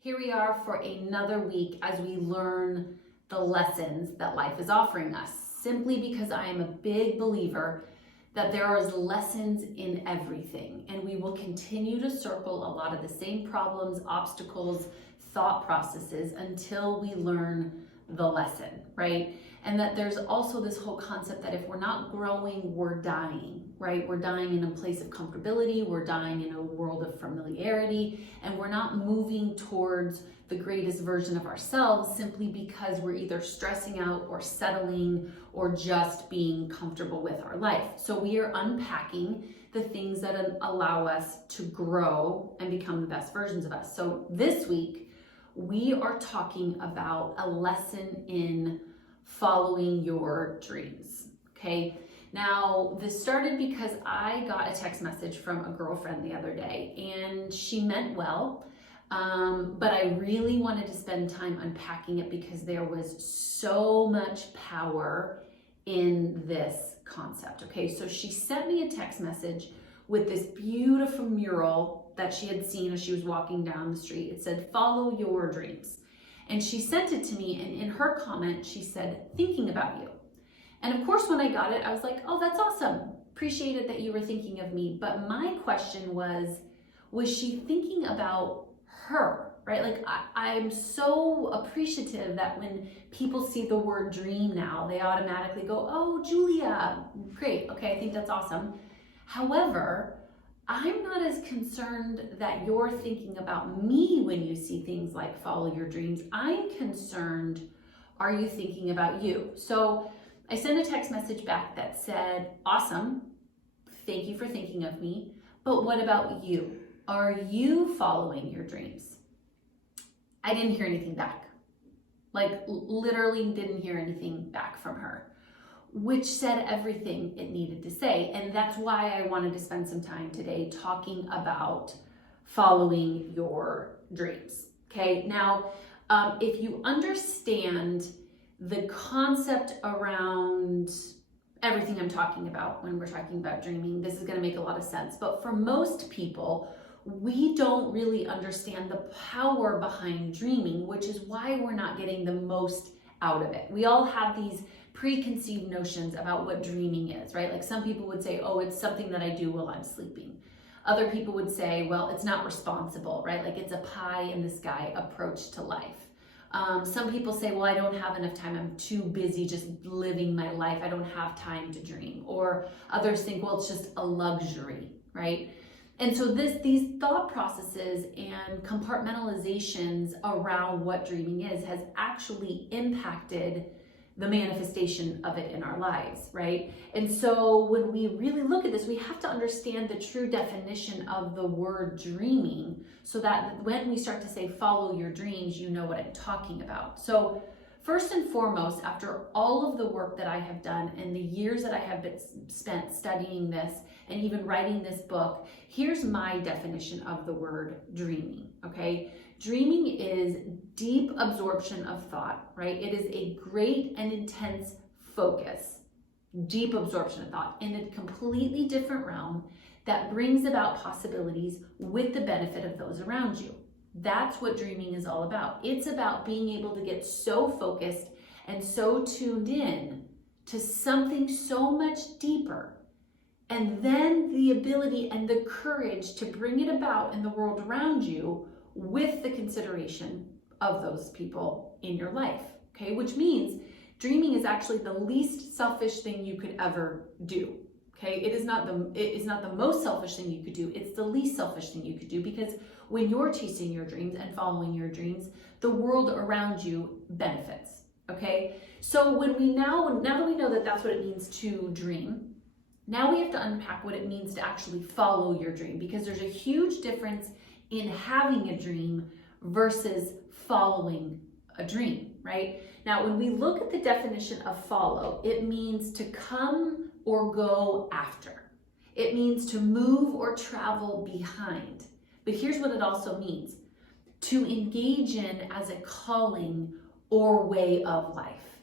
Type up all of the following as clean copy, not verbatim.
Here we are for another week as we learn the lessons that life is offering us, simply because I am a big believer that there is lessons in everything, and we will continue to circle a lot of the same problems, obstacles, thought processes until we learn the lesson, right? And that there's also this whole concept that if we're not growing, we're dying, right? We're dying in a place of comfortability, we're dying in a world of familiarity, and we're not moving towards the greatest version of ourselves simply because we're either stressing out or settling or just being comfortable with our life. So we are unpacking the things that allow us to grow and become the best versions of us. So this week, we are talking about a lesson in following your dreams, okay? Now, this started because I got a text message from a girlfriend the other day, and she meant well, but I really wanted to spend time unpacking it because there was so much power in this concept, okay? So she sent me a text message with this beautiful mural that she had seen as she was walking down the street. It said, "Follow your dreams." And she sent it to me, and in her comment, she said, "Thinking about you." And of course, when I got it, I was like, "Oh, that's awesome. Appreciated that you were thinking of me." But my question was she thinking about her, right? Like, I'm so appreciative that when people see the word dream now, they automatically go, "Oh, Julia, great. Okay, I think that's awesome." However, I'm not as concerned that you're thinking about me when you see things like follow your dreams. I'm concerned, are you thinking about you? So I sent a text message back that said, "Awesome, thank you for thinking of me, but what about you? Are you following your dreams?" I didn't hear anything back. Like, literally didn't hear anything back from her, which said everything it needed to say. And that's why I wanted to spend some time today talking about following your dreams. Okay, now, if you understand the concept around everything I'm talking about when we're talking about dreaming, this is going to make a lot of sense. But for most people, we don't really understand the power behind dreaming, which is why we're not getting the most out of it. We all have these preconceived notions about what dreaming is, right? Like, some people would say, "Oh, it's something that I do while I'm sleeping." Other people would say, "Well, it's not responsible," right? Like, it's a pie in the sky approach to life. Some people say, "Well, I don't have enough time. I'm too busy just living my life. I don't have time to dream." Or others think, "Well, it's just a luxury," right? And so these thought processes and compartmentalizations around what dreaming is has actually impacted the manifestation of it in our lives, right? And so when we really look at this, we have to understand the true definition of the word dreaming so that when we start to say follow your dreams, you know what I'm talking about. So first and foremost, after all of the work that I have done and the years that I have been spent studying this and even writing this book, here's my definition of the word dreaming, okay? Dreaming is deep absorption of thought, right? It is a great and intense focus, deep absorption of thought in a completely different realm that brings about possibilities with the benefit of those around you. That's what dreaming is all about. It's about being able to get so focused and so tuned in to something so much deeper, and then the ability and the courage to bring it about in the world around you with the consideration of those people in your life, okay? Which means dreaming is actually the least selfish thing you could ever do, okay? It is not the most selfish thing you could do. It's the least selfish thing you could do, because when you're chasing your dreams and following your dreams, the world around you benefits, okay? So when now that we know that that's what it means to dream, now we have to unpack what it means to actually follow your dream, because there's a huge difference in having a dream versus following a dream, right? Now, when we look at the definition of follow, it means to come or go after. It means to move or travel behind. But here's what it also means: to engage in as a calling or way of life.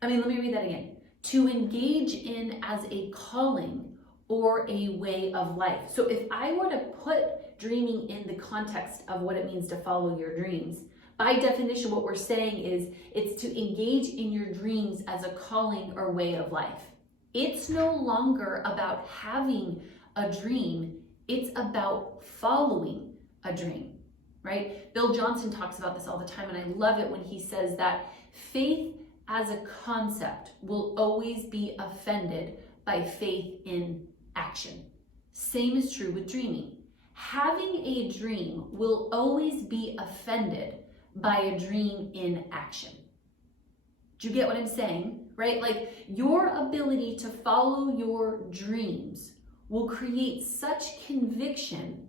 Let me read that again. To engage in as a calling or a way of life. So if I were to put dreaming in the context of what it means to follow your dreams. By definition, what we're saying is it's to engage in your dreams as a calling or way of life. It's no longer about having a dream, it's about following a dream, right? Bill Johnson talks about this all the time, and I love it when he says that faith as a concept will always be offended by faith in action. Same is true with dreaming. Having a dream will always be offended by a dream in action. Do you get what I'm saying? Right? Like, your ability to follow your dreams will create such conviction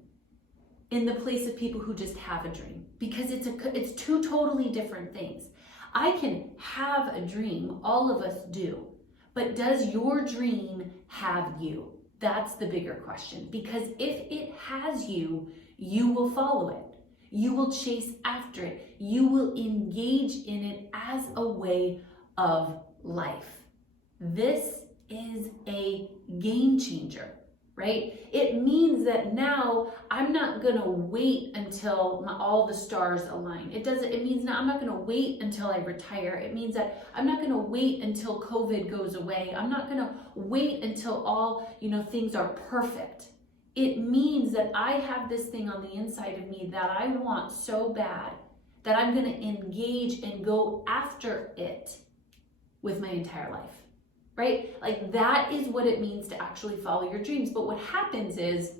in the place of people who just have a dream, because it's two totally different things. I can have a dream, all of us do, but does your dream have you? That's the bigger question, because if it has you, you will follow it. You will chase after it. You will engage in it as a way of life. This is a game changer, right? It means that now I'm not gonna wait until all the stars align. It means now I'm not gonna wait until I retire. It means that I'm not gonna wait until COVID goes away. I'm not gonna wait until all, things are perfect. It means that I have this thing on the inside of me that I want so bad that I'm gonna engage and go after it with my entire life. Right? Like, that is what it means to actually follow your dreams. But what happens is,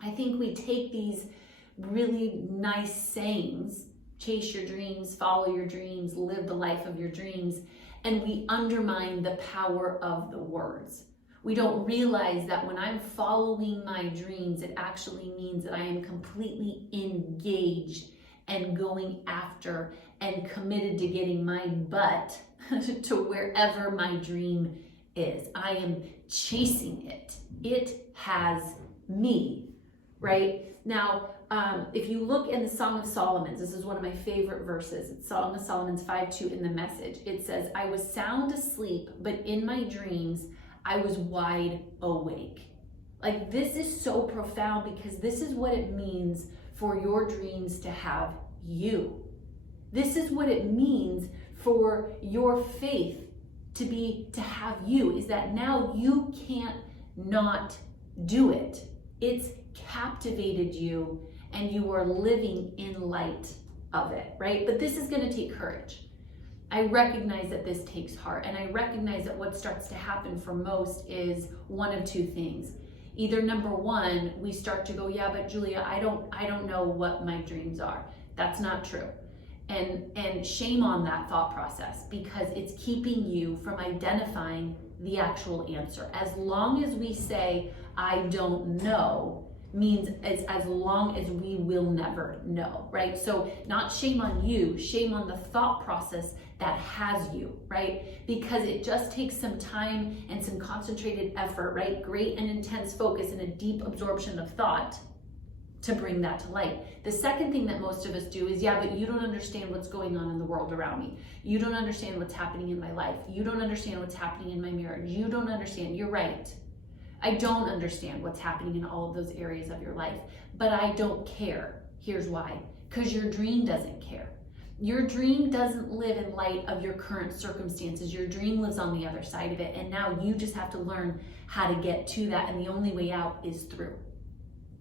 I think we take these really nice sayings, chase your dreams, follow your dreams, live the life of your dreams, and we undermine the power of the words. We don't realize that when I'm following my dreams, it actually means that I am completely engaged and going after and committed to getting my butt to wherever my dream is. I am chasing it. It has me, right? Now, if you look in the Song of Solomon, this is one of my favorite verses. It's Song of Solomon's 5:2 in the Message. It says, I was sound asleep, but in my dreams, I was wide awake. Like, this is so profound, because this is what it means for your dreams to have you. This is what it means for your faith to have you, is that now you can't not do it. It's captivated you, and you are living in light of it, right? But this is going to take courage. I recognize that this takes heart, and I recognize that what starts to happen for most is one of two things. Either number one, we start to go, yeah, but Julia, I don't know what my dreams are. That's not true. And shame on that thought process, because it's keeping you from identifying the actual answer. As long as we say, I don't know, means as long as we will never know, right? So not shame on you, shame on the thought process that has you, right? Because it just takes some time and some concentrated effort, right? Great and intense focus and a deep absorption of thought to bring that to light. The second thing that most of us do is, yeah, but you don't understand what's going on in the world around me. You don't understand what's happening in my life. You don't understand what's happening in my marriage. You don't understand. You're right. I don't understand what's happening in all of those areas of your life, but I don't care. Here's why. Because your dream doesn't care. Your dream doesn't live in light of your current circumstances. Your dream lives on the other side of it, and now you just have to learn how to get to that, and the only way out is through.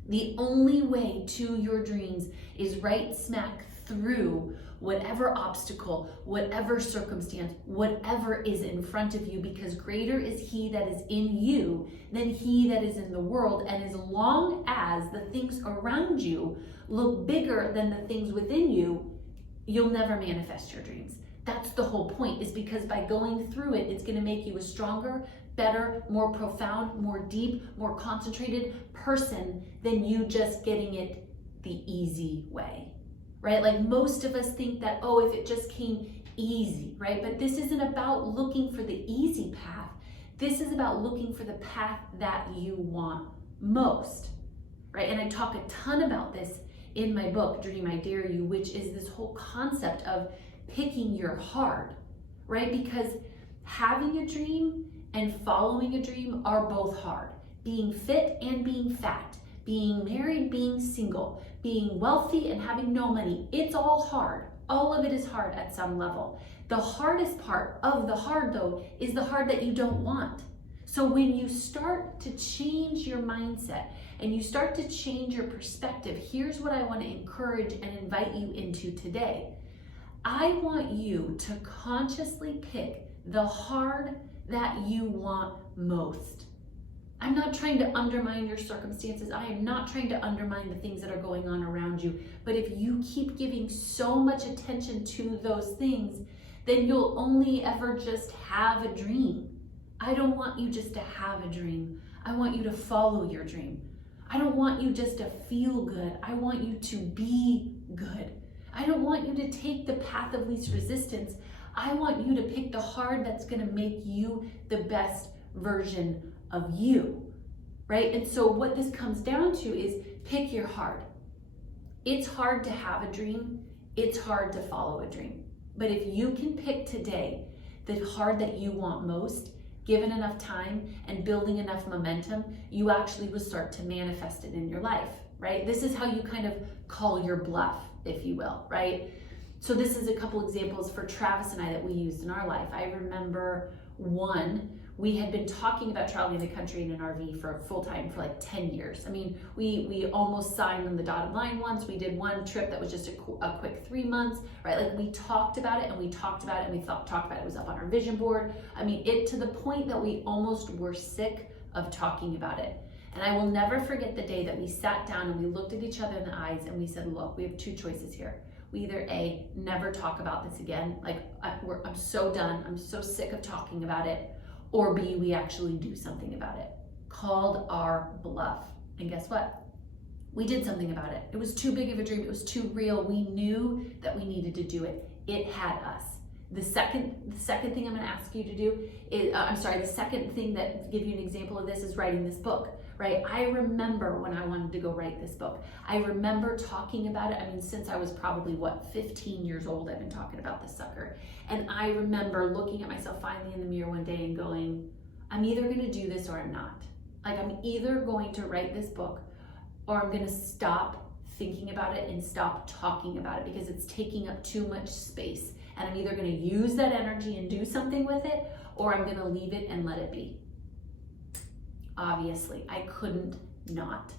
The only way to your dreams is right smack through whatever obstacle, whatever circumstance, whatever is in front of you, because greater is he that is in you than he that is in the world. And as long as the things around you look bigger than the things within you, you'll never manifest your dreams. That's the whole point, is because by going through it, it's going to make you a stronger, better, more profound, more deep, more concentrated person than you just getting it the easy way, right? Like, most of us think that, oh, if it just came easy, right? But this isn't about looking for the easy path. This is about looking for the path that you want most, right? And I talk a ton about this in my book, Dream I Dare You, which is this whole concept of picking your heart, right? Because having a dream and following a dream are both hard. Being fit and being fat, being married, being single, being wealthy and having no money. It's all hard. All of it is hard at some level. The hardest part of the hard, though, is the hard that you don't want. So when you start to change your mindset and you start to change your perspective, here's what I want to encourage and invite you into today. I want you to consciously pick the hard that you want most. I'm not trying to undermine your circumstances. I am not trying to undermine the things that are going on around you. But if you keep giving so much attention to those things, then you'll only ever just have a dream. I don't want you just to have a dream. I want you to follow your dream. I don't want you just to feel good. I want you to be good. I don't want you to take the path of least resistance. I want you to pick the hard that's going to make you the best version of you, right? And so what this comes down to is pick your hard. It's hard to have a dream. It's hard to follow a dream. But if you can pick today the hard that you want most, given enough time and building enough momentum, you actually will start to manifest it in your life, right? This is how you kind of call your bluff, if you will, right? So this is a couple examples for Travis and I that we used in our life. I remember one, we had been talking about traveling the country in an RV for full time for like 10 years. I mean, we almost signed on the dotted line once. We did one trip that was just a quick 3 months, right? Like we talked about it and we talked about it and we talked about it. It was up on our vision board. I mean, it to the point that we almost were sick of talking about it. And I will never forget the day that we sat down and we looked at each other in the eyes and we said, look, we have two choices here. We either A, never talk about this again. Like I'm so done. I'm so sick of talking about it. Or B, we actually do something about it. Called our bluff. And guess what? We did something about it. It was too big of a dream. It was too real. We knew that we needed to do it. It had us. The second thing I'm going to ask you to do is, the second thing that give you an example of this is writing this book, right? I remember when I wanted to go write this book. I remember talking about it. I mean, since I was probably 15 years old, I've been talking about this sucker. And I remember looking at myself finally in the mirror one day and going, I'm either going to do this or I'm not. Like I'm either going to write this book or I'm going to stop thinking about it and stop talking about it because it's taking up too much space. And I'm either going to use that energy and do something with it, or I'm going to leave it and let it be. Obviously, I couldn't not.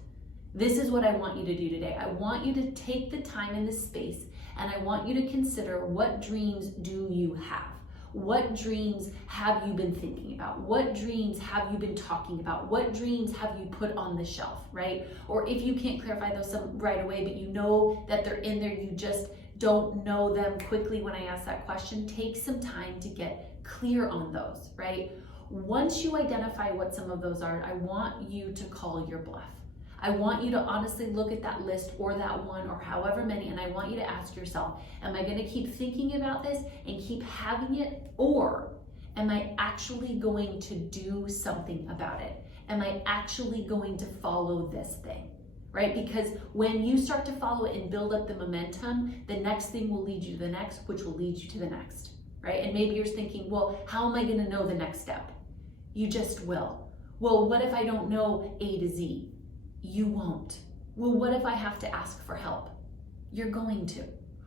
This is what I want you to do today. I want you to take the time and the space, and I want you to consider what dreams do you have? What dreams have you been thinking about? What dreams have you been talking about? What dreams have you put on the shelf, right? Or if you can't clarify those right away, but you know that they're in there, you just don't know them quickly when I ask that question, take some time to get clear on those, right? Once you identify what some of those are, I want you to call your bluff. I want you to honestly look at that list or that one or however many, and I want you to ask yourself, am I going to keep thinking about this and keep having it, or am I actually going to do something about it? Am I actually going to follow this thing? Right? Because when you start to follow it and build up the momentum, the next thing will lead you to the next, which will lead you to the next, right? And maybe you're thinking, well, how am I going to know the next step? You just will. Well, what if I don't know A to Z? You won't. Well, what if I have to ask for help? You're going to.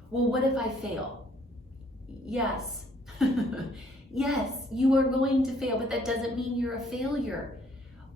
Well, what if I fail? Yes. Yes, you are going to fail, but that doesn't mean you're a failure.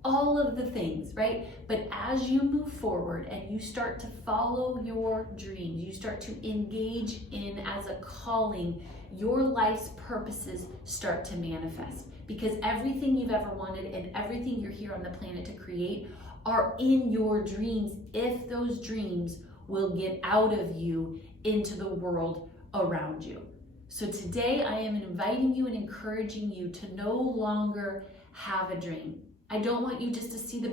All of the things, right? But as you move forward and you start to follow your dreams, you start to engage in as a calling, your life's purposes start to manifest. Because everything you've ever wanted and everything you're here on the planet to create are in your dreams, if those dreams will get out of you into the world around you. So today I am inviting you and encouraging you to no longer have a dream. I don't want you just to see the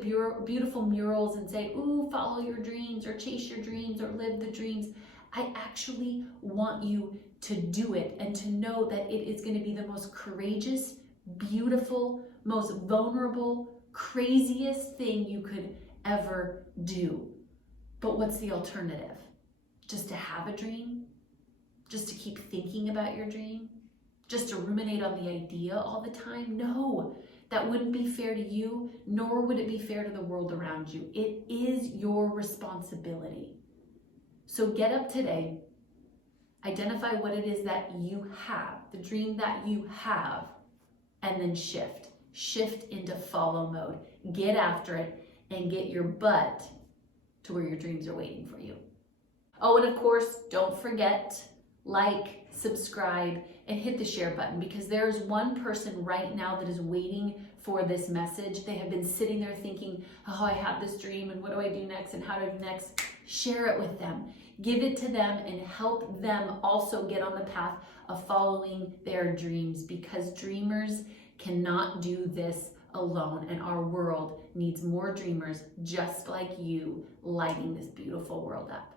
beautiful murals and say, ooh, follow your dreams or chase your dreams or live the dreams. I actually want you to do it and to know that it is going to be the most courageous, beautiful, most vulnerable, craziest thing you could ever do. But what's the alternative? Just to have a dream? Just to keep thinking about your dream? Just to ruminate on the idea all the time? No. that wouldn't be fair to you, nor would it be fair to the world around you. It is your responsibility. So get up today, identify what it is that you have, the dream that you have, and then shift. Shift into follow mode. Get after it and get your butt to where your dreams are waiting for you. Oh, and of course, don't forget, like, subscribe, and hit the share button, because there's one person right now that is waiting for this message. They have been sitting there thinking, oh, I have this dream, and what do I do next, and how do I do next? Share it with them. Give it to them and help them also get on the path of following their dreams, because dreamers cannot do this alone, and our world needs more dreamers just like you lighting this beautiful world up.